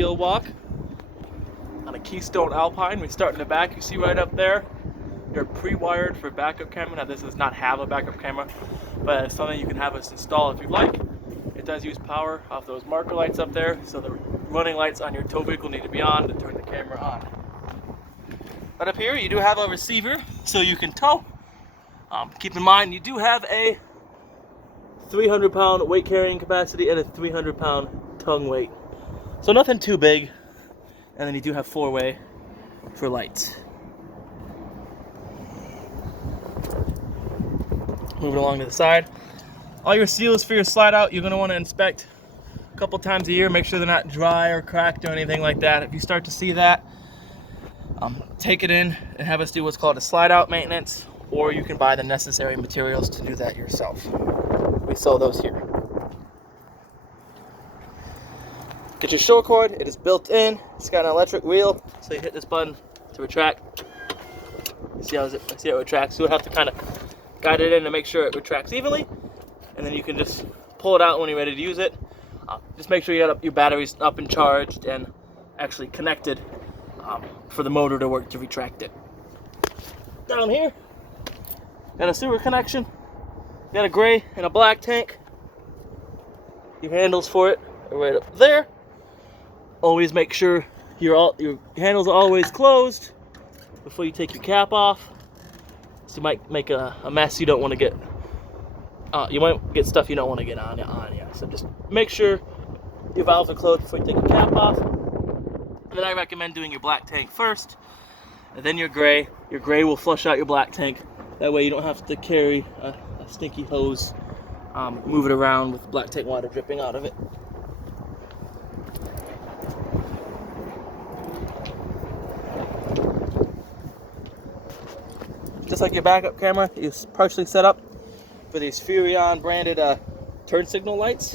wheel walk on a Keystone Alpine. We start in the back. You see right up there, you're pre-wired for backup camera. Now this does not have a backup camera, but it's something you can have us install if you'd like. It does use power off those marker lights up there, so the running lights on your tow vehicle need to be on to turn the camera on. But up here you do have a receiver so you can tow. Keep in mind you do have a 300-pound weight carrying capacity and a 300-pound tongue weight. So nothing too big. And then you do have 4-way for lights. Moving along to the side. All your seals for your slide out, you're going to want to inspect a couple times a year. Make sure they're not dry or cracked or anything like that. If you start to see that, take it in and have us do what's called a slide out maintenance, or you can buy the necessary materials to do that yourself. We sell those here. Get your show cord. It is built in. It's got an electric wheel, so you hit this button to retract. See how it retracts. You'll have to kind of guide it in to make sure it retracts evenly, and then you can just pull it out when you're ready to use it. Just make sure you got your batteries up and charged and actually connected for the motor to work to retract it. Down here, got a sewer connection. Got a gray and a black tank. Your handles for it are right up there. Always make sure your handles are always closed before you take your cap off. So you might make a mess you don't want to get. You might get stuff you don't want to get on you. So just make sure your valves are closed before you take your cap off. And then I recommend doing your black tank first, and then your gray. Your gray will flush out your black tank. That way you don't have to carry a stinky hose, move it around with black tank water dripping out of it. Just like your backup camera, it's partially set up for these Furion branded turn signal lights,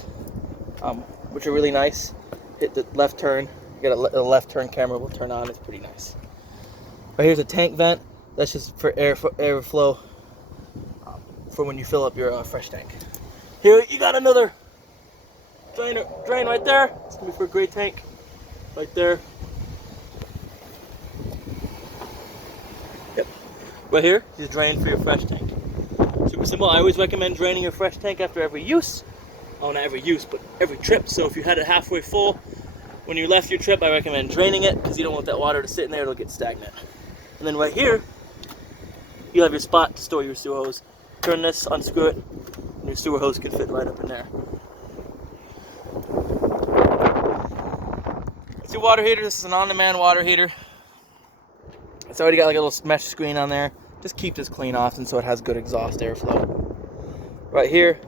which are really nice. Hit the left turn, you get a left turn camera will turn on. It's pretty nice. Right here's a tank vent. That's just for airflow for when you fill up your fresh tank. Here you got another drain right there. It's gonna be for a gray tank right there. Yep. Right here is a drain for your fresh tank. Super simple. I always recommend draining your fresh tank after every use. Oh, not every use, but every trip. So if you had it halfway full when you left your trip, I recommend draining it because you don't want that water to sit in there. It'll get stagnant. And then right here, you have your spot to store your sewer hose. Turn this, unscrew it, and your sewer hose can fit right up in there. It's your water heater. This is an on-demand water heater. It's already got like a little mesh screen on there. Just keep this clean often so it has good exhaust airflow. Right here,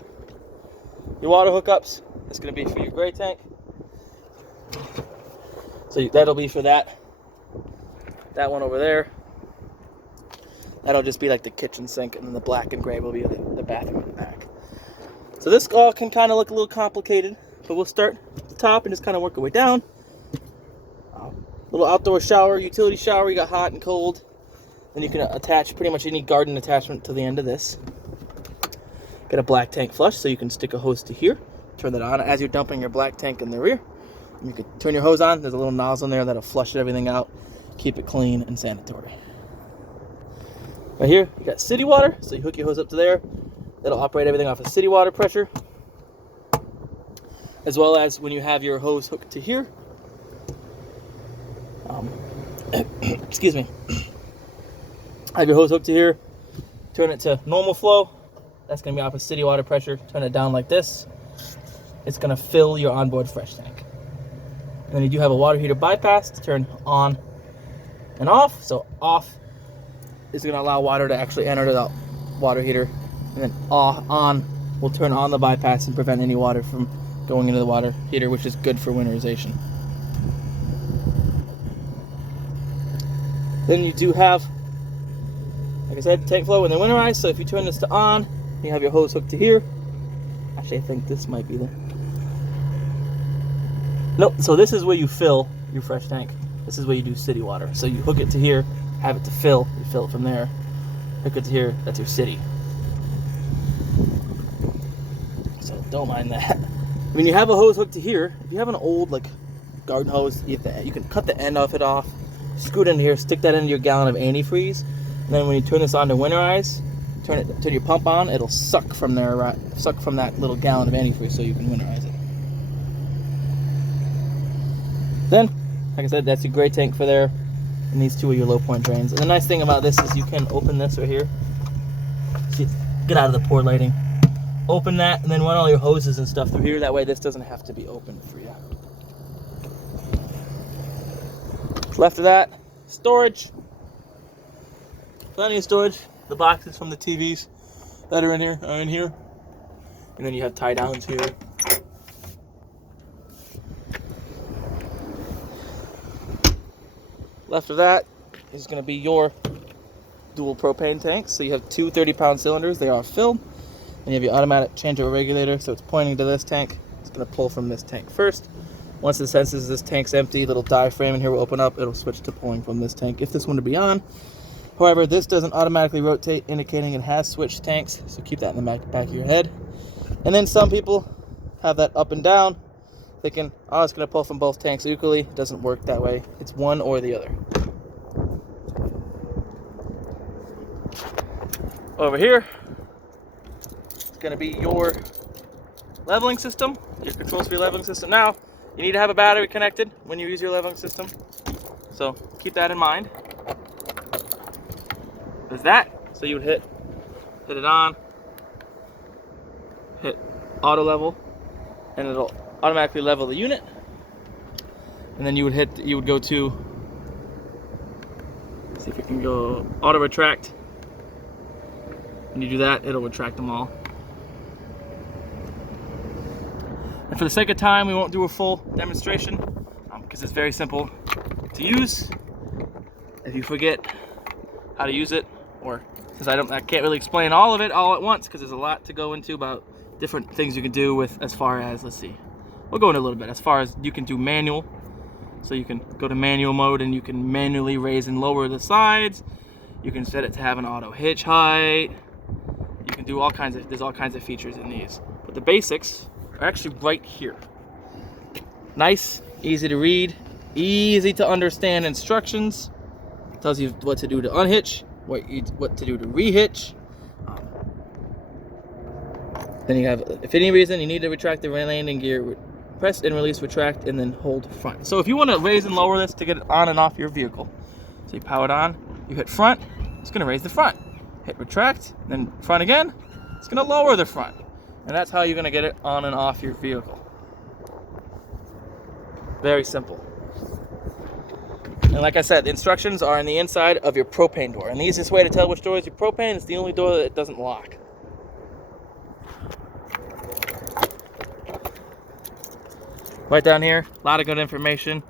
your water hookups. It's going to be for your gray tank. So that'll be for that one over there. That'll just be like the kitchen sink, and then the black and gray will be the bathroom in the back. So this all can kind of look a little complicated, but we'll start at the top and just kind of work our way down. Little outdoor shower, utility shower. You got hot and cold. Then you can attach pretty much any garden attachment to the end of this. Got a black tank flush, so you can stick a hose to here. Turn that on as you're dumping your black tank in the rear. And you can turn your hose on. There's a little nozzle in there that'll flush everything out, keep it clean and sanitary. Right here, you got city water, so you hook your hose up to there. That'll operate everything off of city water pressure. As well as when you have your hose hooked to here. Excuse me. Have your hose hooked to here. Turn it to normal flow. That's going to be off of city water pressure. Turn it down like this. It's going to fill your onboard fresh tank. And then you do have a water heater bypass to turn on and off. So off is going to allow water to actually enter the water heater, and then on will turn on the bypass and prevent any water from going into the water heater, which is good for winterization. Then you do have, like I said, tank flow when they're winterized. So if you turn this to on, you have your hose hooked to here. Actually, I think this might be the... Nope, so this is where you fill your fresh tank. This is where you do city water. So you hook it to here, have it to fill, you fill it from there, hook it to here, that's your city. So don't mind that. When you have a hose hooked to here, if you have an old like garden hose. You can cut the end of it off, scoot into here, stick that into your gallon of antifreeze, and then when you turn this on to winterize, turn your pump on, it'll suck from there, suck from that little gallon of antifreeze, so you can winterize it. Then, like I said, that's a gray tank for there, and these two are your low point drains. And the nice thing about this is you can open this right here. See, get out of the poor lighting. Open that, and then run all your hoses and stuff through here. That way this doesn't have to be open for you. Left of that, storage. Plenty of storage. The boxes from the TVs that are in here are in here. And then you have tie downs here. Left of that is going to be your dual propane tanks. So you have two 30-pound cylinders. They are filled. And you have your automatic changeover regulator. So it's pointing to this tank. It's going to pull from this tank first. Once it senses this tank's empty, little diaphragm in here will open up. It'll switch to pulling from this tank if this one to be on. However, this doesn't automatically rotate, indicating it has switched tanks. So keep that in the back of your head. And then some people have that up and down, thinking, oh, it's going to pull from both tanks equally. It doesn't work that way. It's one or the other. Over here, it's going to be your leveling system, your controls for your leveling system. Now, you need to have a battery connected when you use your leveling system, so keep that in mind. There's that. So you would hit it on, hit auto level, and it'll automatically level the unit. And then you would go to, see if you can go auto retract. When you do that, it'll retract them all. And for the sake of time, we won't do a full demonstration because it's very simple to use. If you forget how to use it, or because I can't really explain all of it all at once because there's a lot to go into about different things you can do with, as far as, let's see, we'll go into a little bit as far as you can do manual. So you can go to manual mode and you can manually raise and lower the sides. You can set it to have an auto hitch height. You can do there's all kinds of features in these. But the basics are actually right here. Nice, easy to read, easy to understand instructions. It tells you what to do to unhitch, what to do to rehitch. Then you have, if any reason you need to retract the landing gear, press and release, retract, and then hold front. So if you want to raise and lower this to get it on and off your vehicle, so you power it on, you hit front, it's going to raise the front. Hit retract, then front again, it's going to lower the front. And that's how you're going to get it on and off your vehicle. Very simple. And like I said, the instructions are on the inside of your propane door. And the easiest way to tell which door is your propane is the only door that doesn't lock. Right down here, a lot of good information.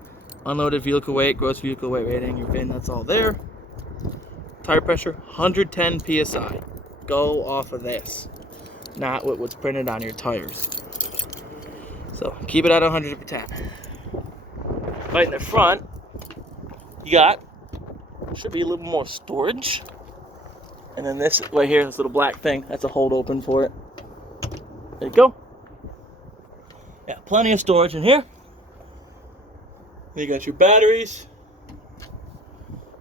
Unloaded vehicle weight, gross vehicle weight rating, your VIN, that's all there. Tire pressure, 110 PSI. Go off of this, not what's printed on your tires. So keep it at 110. Right in the front, you got, should be a little more storage. And then this right here, this little black thing, that's a hold open for it. There you go. Yeah, plenty of storage in here. Then you got your batteries.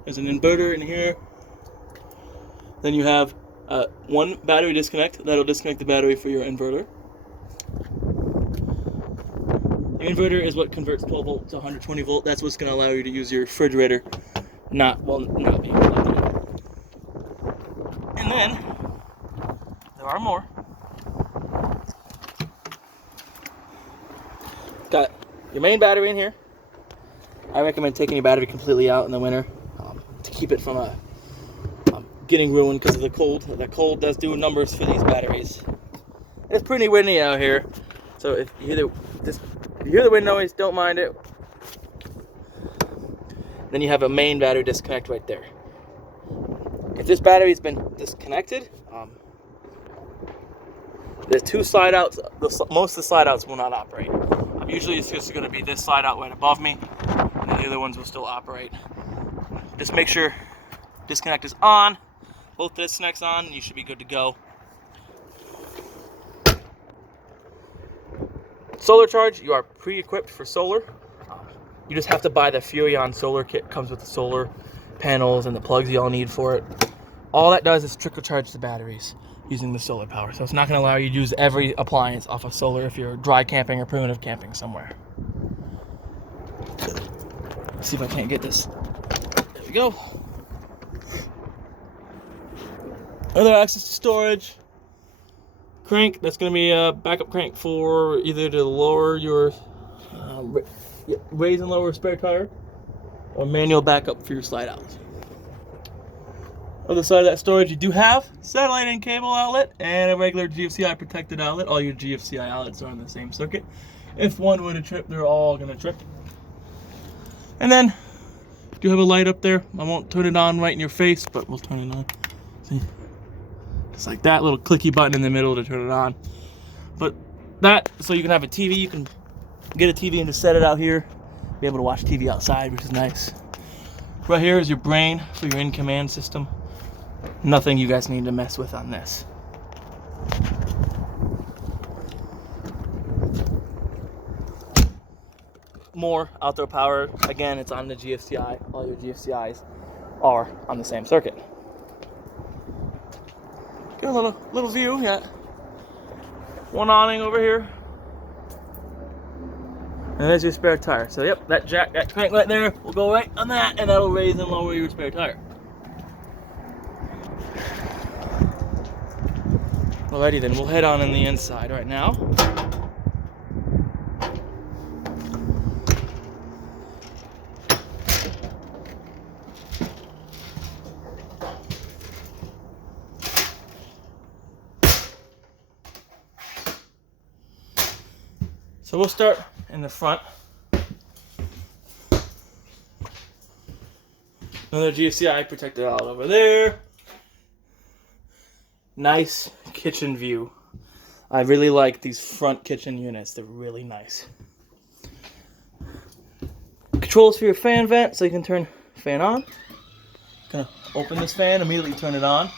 There's an inverter in here. Then you have one battery disconnect. That'll disconnect the battery for your inverter. The inverter is what converts 12 volt to 120 volt. That's what's going to allow you to use your refrigerator not being plugged in. And then, there are more. Got your main battery in here. I recommend taking your battery completely out in the winter to keep it from getting ruined because of the cold. The cold does do numbers for these batteries. It's pretty windy out here, so if you hear the wind noise, don't mind it. Then you have a main battery disconnect right there. If this battery's been disconnected, there's two slide outs. Most of the slide outs will not operate. Usually it's just going to be this slide out right above me, and then the other ones will still operate. Just make sure disconnect is on, both disconnects on, and you should be good to go. Solar charge, you are pre-equipped for solar. You just have to buy the Furrion solar kit. Comes with the solar panels and the plugs you all need for it. All that does is trickle charge the batteries using the solar power. So it's not going to allow you to use every appliance off of solar if you're dry camping or primitive camping somewhere. Let's see if I can't get this. There we go. Other access to storage. Crank, that's going to be a backup crank for either to lower your raise and lower spare tire, or manual backup for your slide out. Other side of that storage, you do have satellite and cable outlet and a regular GFCI protected outlet. All your GFCI outlets are on the same circuit. If one were to trip, they're all going to trip. And then you do have a light up there. I won't turn it on right in your face, but we'll turn it on. See? Just like that, little clicky button in the middle to turn it on. But that, so you can have a TV, you can get a TV and just set it out here. Be able to watch TV outside, which is nice. Right here is your brain for your in-command system. Nothing you guys need to mess with on this. More outdoor power. Again, it's on the GFCI. All your GFCIs are on the same circuit. Get a little view. Yeah. One awning over here. And there's your spare tire. So yep, that crank right there will go right on that, and that'll raise and lower your spare tire. Alrighty then, we'll head on in the inside right now. So we'll start in the front. Another GFCI protected out over there. Nice kitchen view. I really like these front kitchen units. They're really nice. Controls for your fan vent, so you can turn fan on. Gonna open this fan, immediately turn it on.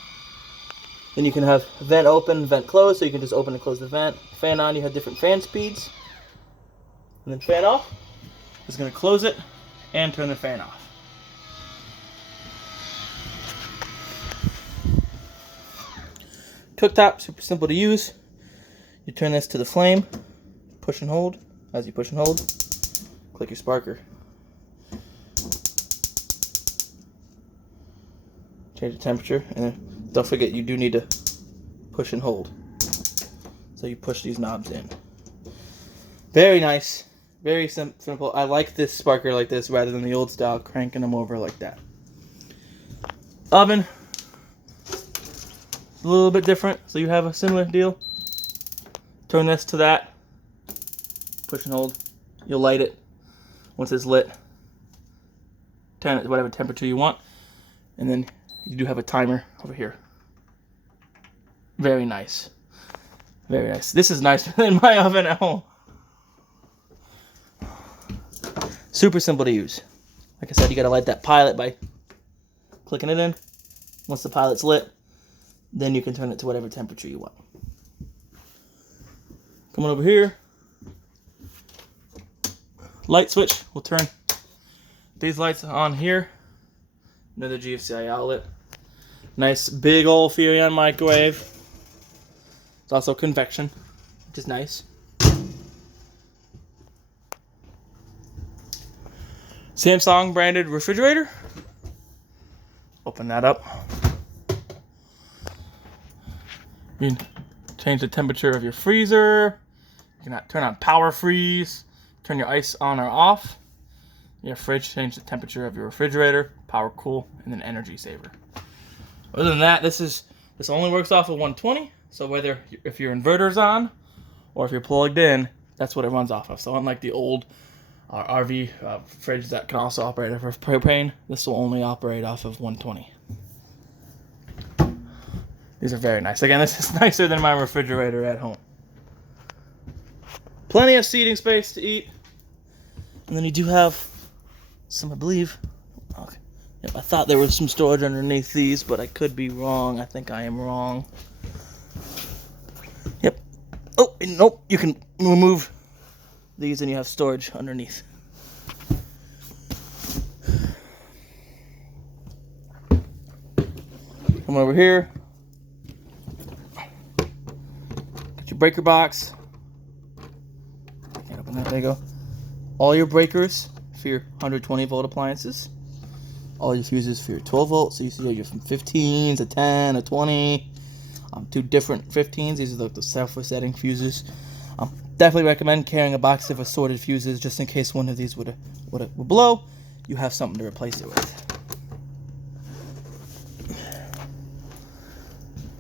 Then you can have vent open, vent closed, so you can just open and close the vent. Fan on, you have different fan speeds. And then fan off is going to close it and turn the fan off. Cooktop, super simple to use. You turn this to the flame, push and hold. As you push and hold, click your sparker. Change the temperature, and then don't forget you do need to push and hold. So you push these knobs in. Very nice. Very simple. I like this sparker like this rather than the old style cranking them over like that. Oven. A little bit different. So you have a similar deal. Turn this to that. Push and hold. You'll light it. Once it's lit, turn it to whatever temperature you want. And then you do have a timer over here. Very nice. Very nice. This is nicer than my oven at home. Super simple to use. Like I said, you gotta light that pilot by clicking it in. Once the pilot's lit, then you can turn it to whatever temperature you want. Coming over here, light switch will turn these lights on here. Another GFCI outlet. Nice big old Furrion microwave. It's also convection, which is nice. Samsung branded refrigerator. Open that up. You can change the temperature of your freezer. You can turn on power freeze. Turn your ice on or off. Your fridge, change the temperature of your refrigerator. Power cool, and then energy saver. Other than that, this only works off of 120. So whether if your inverter's on or if you're plugged in, that's what it runs off of. So unlike the old RV fridge that can also operate off of propane, this will only operate off of 120. These are very nice. Again, this is nicer than my refrigerator at home. Plenty of seating space to eat. And then you do have some, I believe. Okay. Yep, I thought there was some storage underneath these, but I could be wrong. I think I am wrong. Yep. Oh, nope. You can remove these and you have storage underneath. Come over here. Get your breaker box. Can't open that. There you go. All your breakers for your 120 volt appliances. All your fuses for your 12 volt. So you see you're from 15s, a 10, a 20. Two different 15s. These are the self-resetting fuses. Definitely recommend carrying a box of assorted fuses just in case one of these would blow. You have something to replace it with.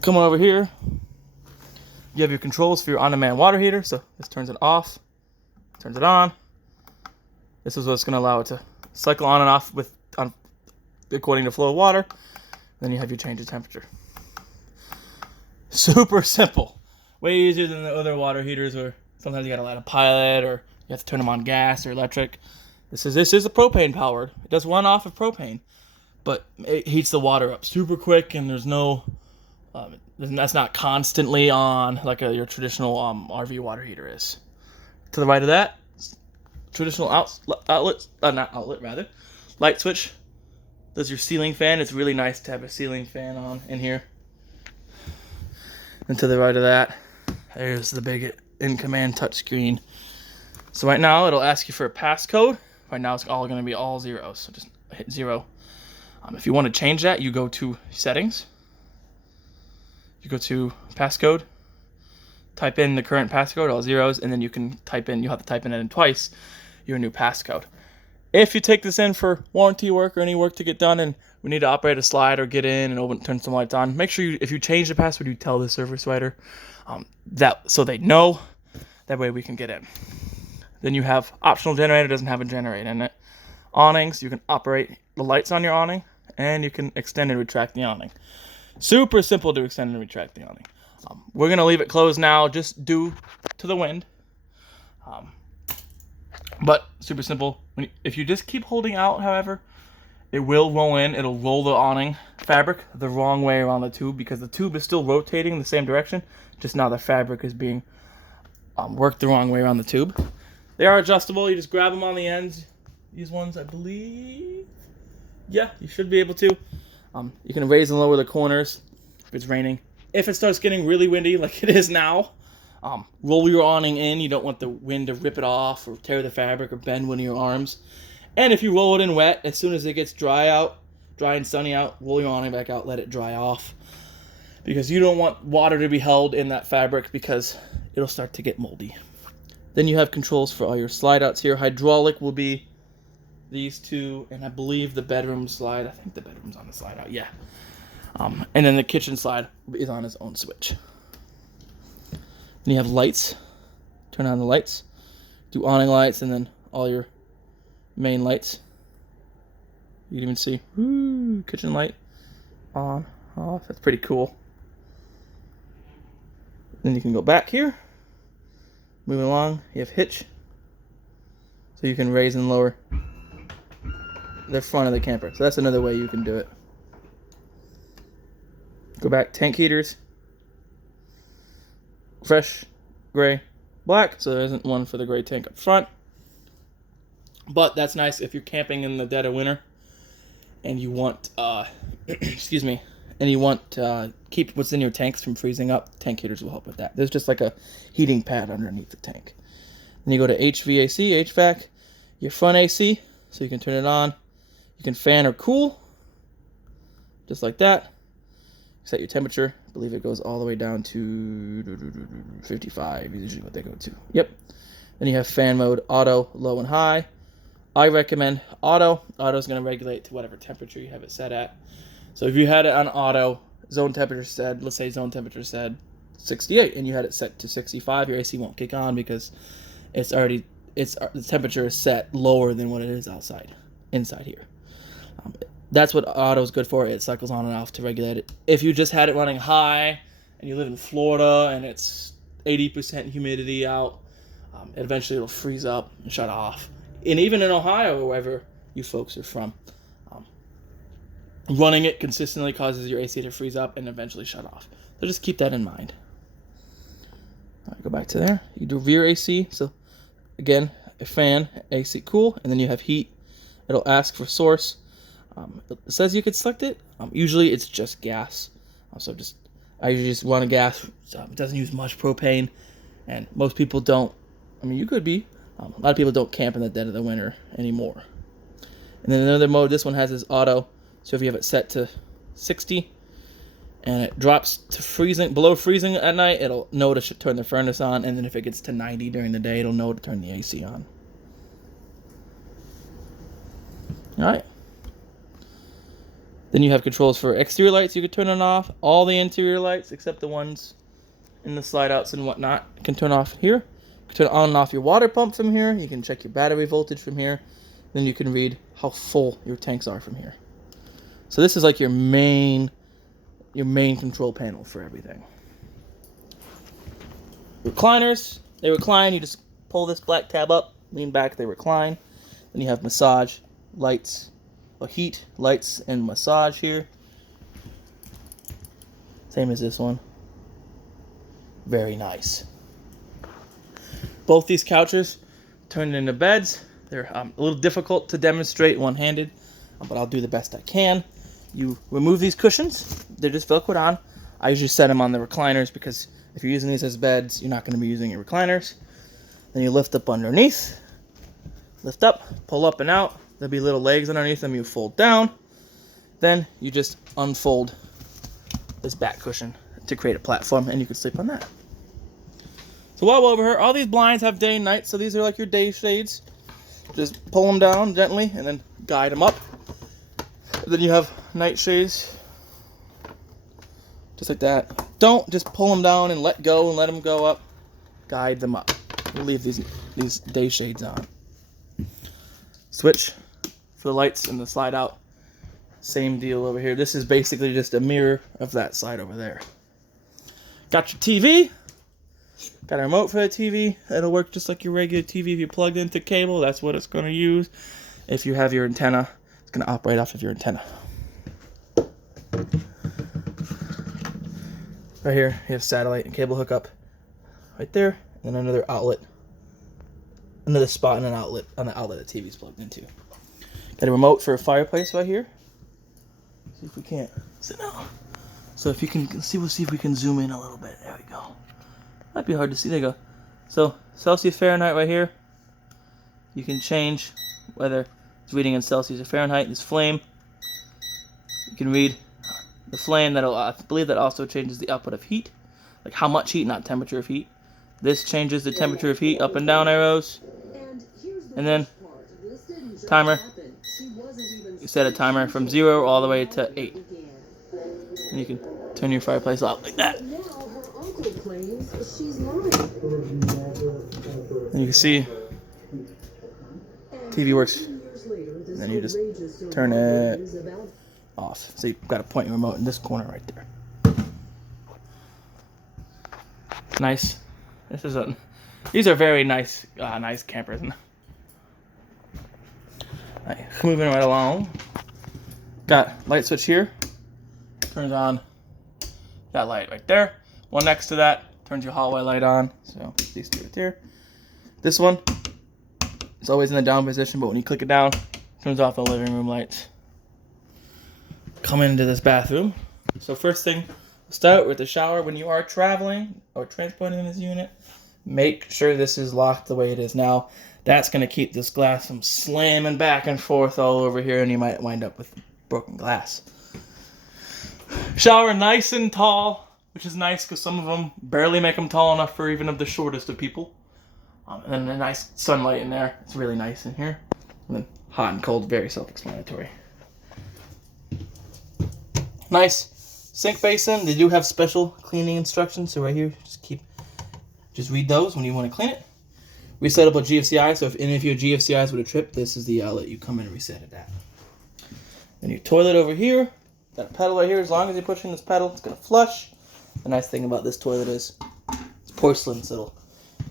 Come on over here. You have your controls for your on-demand water heater. So this turns it off, turns it on. This is what's going to allow it to cycle on and off according to flow of water. Then you have your change of temperature. Super simple. Way easier than the other water heaters where sometimes you got to light a pilot or you have to turn them on gas or electric. This is a propane powered. It does run off of propane, but it heats the water up super quick, and there's no that's not constantly on like your traditional RV water heater is. To the right of that, traditional light switch. Does your ceiling fan. It's really nice to have a ceiling fan on in here. And to the right of that, there's the big in-command touchscreen. So right now, it'll ask you for a passcode. Right now, it's all going to be all zeros. So just hit 0. If you want to change that, you go to Settings. You go to Passcode. Type in the current passcode, all zeros, and then you can type in, you have to type in it twice, your new passcode. If you take this in for warranty work or any work to get done and we need to operate a slide or get in and turn some lights on, make sure if you change the password, you tell the service writer that so they know. That way we can get in. Then you have optional generator, doesn't have a generator in it. Awnings, you can operate the lights on your awning, and you can extend and retract the awning. Super simple to extend and retract the awning. We're going to leave it closed now just due to the wind. But super simple. If you just keep holding out, however, it will roll in. It'll roll the awning fabric the wrong way around the tube because the tube is still rotating in the same direction. Just now the fabric is being worked the wrong way around the tube. They are adjustable. You just grab them on the ends. These ones, I believe. Yeah, you should be able to. You can raise and lower the corners if it's raining. If it starts getting really windy like it is now, roll your awning in. You don't want the wind to rip it off or tear the fabric or bend one of your arms. And if you roll it in wet, as soon as it gets dry and sunny out, roll your awning back out, let it dry off. Because you don't want water to be held in that fabric because it'll start to get moldy. Then you have controls for all your slide outs here. Hydraulic will be these two, and I believe the bedroom slide. I think the bedroom's on the slide out, yeah. And then the kitchen slide is on its own switch. Then you have lights. Turn on the lights. Do awning lights and then all your main lights. You can even see kitchen light on, off. That's pretty cool. Then you can go back here. Moving along, you have hitch. So you can raise and lower the front of the camper. So that's another way you can do it. Go back, tank heaters. Fresh, gray, black. So there isn't one for the gray tank up front. But that's nice if you're camping in the dead of winter and you want, excuse me, and you want to keep what's in your tanks from freezing up. Tank heaters will help with that. There's just like a heating pad underneath the tank. Then you go to HVAC, HVAC, your front AC, so you can turn it on. You can fan or cool, just like that. Set your temperature. I believe it goes all the way down to 55 is usually what they go to. Yep. Then you have fan mode, auto, low and high. I recommend auto. Auto is going to regulate to whatever temperature you have it set at. So if you had it on auto, zone temperature said, let's say zone temperature said 68, and you had it set to 65, your AC won't kick on because the temperature is set lower than what it is inside here. That's what auto is good for. It cycles on and off to regulate it. If you just had it running high and you live in Florida and it's 80% humidity out, eventually it'll freeze up and shut off. And even in Ohio, or wherever you folks are from, running it consistently causes your AC to freeze up and eventually shut off. So just keep that in mind. All right, go back to there. You do rear AC. So again, a fan, AC cool, and then you have heat. It'll ask for source. It says you could select it. Usually it's just gas. So I usually just run a gas. So it doesn't use much propane, and most people don't. I mean, you could be. A lot of people don't camp in the dead of the winter anymore. And then another mode, this one has is auto. So if you have it set to 60 and it drops to freezing, below freezing at night, it'll know to turn the furnace on. And then if it gets to 90 during the day, it'll know to turn the AC on. All right. Then you have controls for exterior lights. You can turn on off. All the interior lights, except the ones in the slide outs and whatnot, can turn off here. You can turn on and off your water pump from here. You can check your battery voltage from here. Then you can read how full your tanks are from here. So this is like your main control panel for everything. Recliners, they recline. You just pull this black tab up, lean back, they recline. Then you have massage, lights, heat, lights, and massage here. Same as this one. Very nice. Both these couches turned into beds. They're a little difficult to demonstrate one-handed, but I'll do the best I can. You remove these cushions. They're just Velcroed on. I usually set them on the recliners because if you're using these as beds, you're not going to be using your recliners. Then you lift up underneath. Lift up, pull up and out. There'll be little legs underneath them. You fold down. Then you just unfold this back cushion to create a platform, and you can sleep on that. So while we're over here, all these blinds have day and night, so these are like your day shades. Just pull them down gently and then guide them up. Then you have night shades, just like that. Don't just pull them down and let go and let them go up. Guide them up. We'll leave these day shades on. Switch for the lights and the slide out. Same deal over here. This is basically just a mirror of that side over there. Got your TV. Got a remote for the TV. It'll work just like your regular TV if you plugged into cable. That's what it's going to use. If you have your antenna, it's going to operate off of your antenna. Right here, you have satellite and cable hookup. Right there. And another outlet. Another spot and an outlet on the outlet the TV's plugged into. Got a remote for a fireplace right here. See if we can't sit down. So if you can see, we'll see if we can zoom in a little bit. There we go. Might be hard to see. There you go. So Celsius, Fahrenheit right here. You can change whether it's reading in Celsius or Fahrenheit. This flame. You can read the flame. I believe that also changes the output of heat, like how much heat, not temperature of heat. This changes the temperature of heat, up and down arrows. And then timer. You set a timer from 0 all the way to 8. And you can turn your fireplace off like that. And you can see TV works. And then you just turn it off. So you've got to point your remote in this corner right there. Nice. These are very nice, nice campers. Right, moving right along. Got light switch here. Turns on that light right there. One next to that turns your hallway light on. So these two right there. This one, it's always in the down position, but when you click it down, it turns off the living room lights. Come into this bathroom. So first thing, start with the shower. When you are traveling or transporting this unit, make sure this is locked the way it is now. That's going to keep this glass from slamming back and forth all over here, and you might wind up with broken glass. Shower nice and tall, which is nice because some of them barely make them tall enough for even of the shortest of people. And then a nice sunlight in there. It's really nice in here. And then hot and cold, very self-explanatory. Nice sink basin. They do have special cleaning instructions, so right here, just read those when you want to clean it. We set up a GFCI, so if any of your GFCIs would have tripped, this is the outlet you come in and reset it at. Then your toilet over here. Got a pedal right here. As long as you're pushing this pedal, it's going to flush. The nice thing about this toilet is it's porcelain, so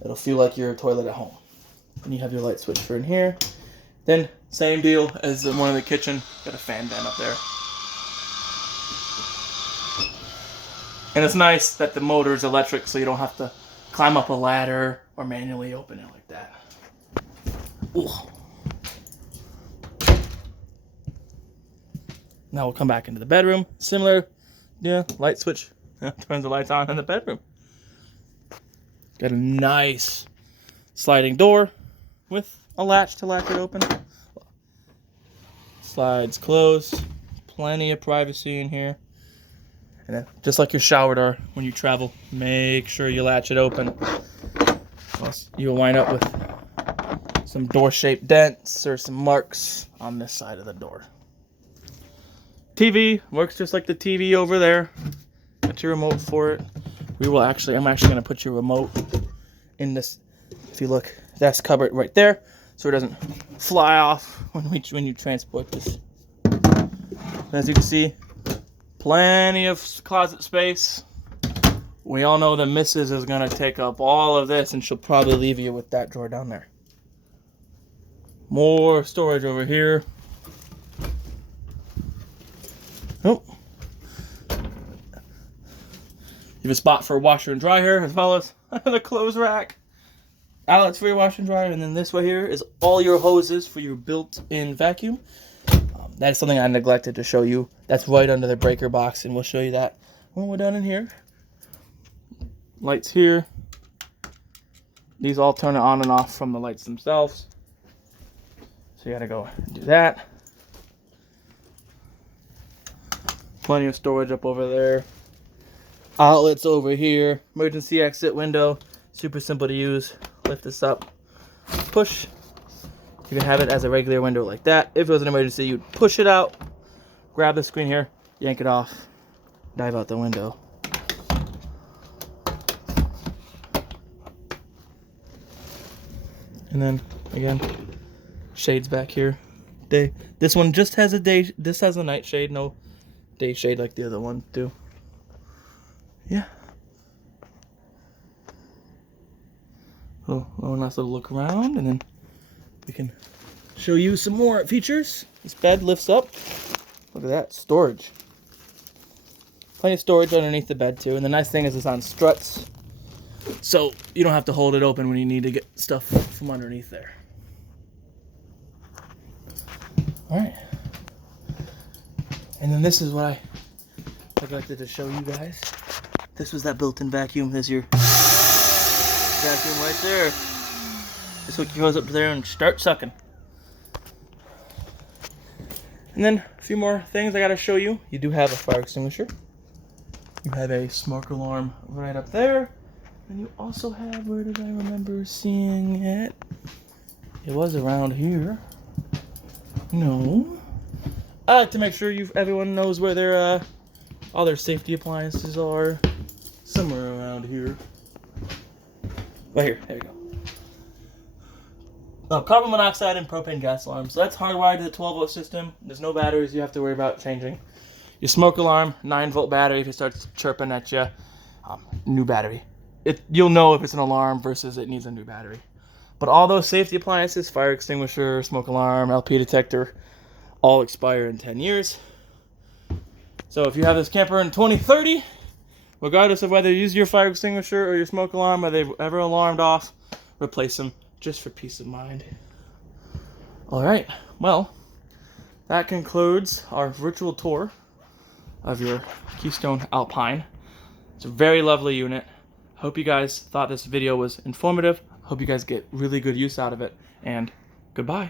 it'll feel like your toilet at home. Then you have your light switch for in here. Then same deal as the one in the kitchen. Got a fan vent up there. And it's nice that the motor is electric, so you don't have to climb up a ladder or manually open it like that. Ooh. Now we'll come back into the bedroom. Similar yeah, light switch turns the lights on in the bedroom. Got a nice sliding door with a latch to latch it open. Slides closed. Plenty of privacy in here. And then, just like your shower door, when you travel, make sure you latch it open. Else you'll wind up with some door-shaped dents or some marks on this side of the door. TV works just like the TV over there. Got your remote for it. I'm actually going to put your remote in this. If you look, that's cupboard right there, so it doesn't fly off when you transport this. As you can see, plenty of closet space. We all know the missus is going to take up all of this, and she'll probably leave you with that drawer down there. More storage over here. Oh. You have a spot for a washer and dryer, as well as the clothes rack. Outlets for your washer and dryer, and then this way here is all your hoses for your built-in vacuum. That is something I neglected to show you. That's right under the breaker box, and we'll show you that when we're done in here. Lights here. These all turn on and off from the lights themselves. So you gotta go and do that. Plenty of storage up over there. Outlets over here. Emergency exit window. Super simple to use. Lift this up. Push. You can have it as a regular window like that. If it was an emergency, you'd push it out. Grab the screen here. Yank it off. Dive out the window. And then, again, shades back here. This one just has this has a night shade, no day shade like the other ones do. Yeah. Oh, one last little look around, and then we can show you some more features. This bed lifts up. Look at that, storage. Plenty of storage underneath the bed too, and the nice thing is it's on struts, so you don't have to hold it open when you need to get stuff from underneath there. All right. And then this is what I neglected to show you guys. This was that built-in vacuum. There's your vacuum right there. Just hook your hose up to there and start sucking. And then a few more things I gotta show you. You do have a fire extinguisher. You have a smoke alarm right up there. And you also have, where did I remember seeing it? It was around here. No. I like to make sure everyone knows where their all their safety appliances are. Somewhere around here. Right here. There you go. Oh, carbon monoxide and propane gas alarm. So that's hardwired to the 12-volt system. There's no batteries you have to worry about changing. Your smoke alarm, 9-volt battery. If it starts chirping at you, new battery. You'll know if it's an alarm versus it needs a new battery. But all those safety appliances, fire extinguisher, smoke alarm, LP detector, all expire in 10 years. So if you have this camper in 2030, regardless of whether you use your fire extinguisher or your smoke alarm, are they ever alarmed off, replace them just for peace of mind. All right, well, that concludes our virtual tour of your Keystone Alpine. It's a very lovely unit. Hope you guys thought this video was informative. Hope you guys get really good use out of it, and goodbye.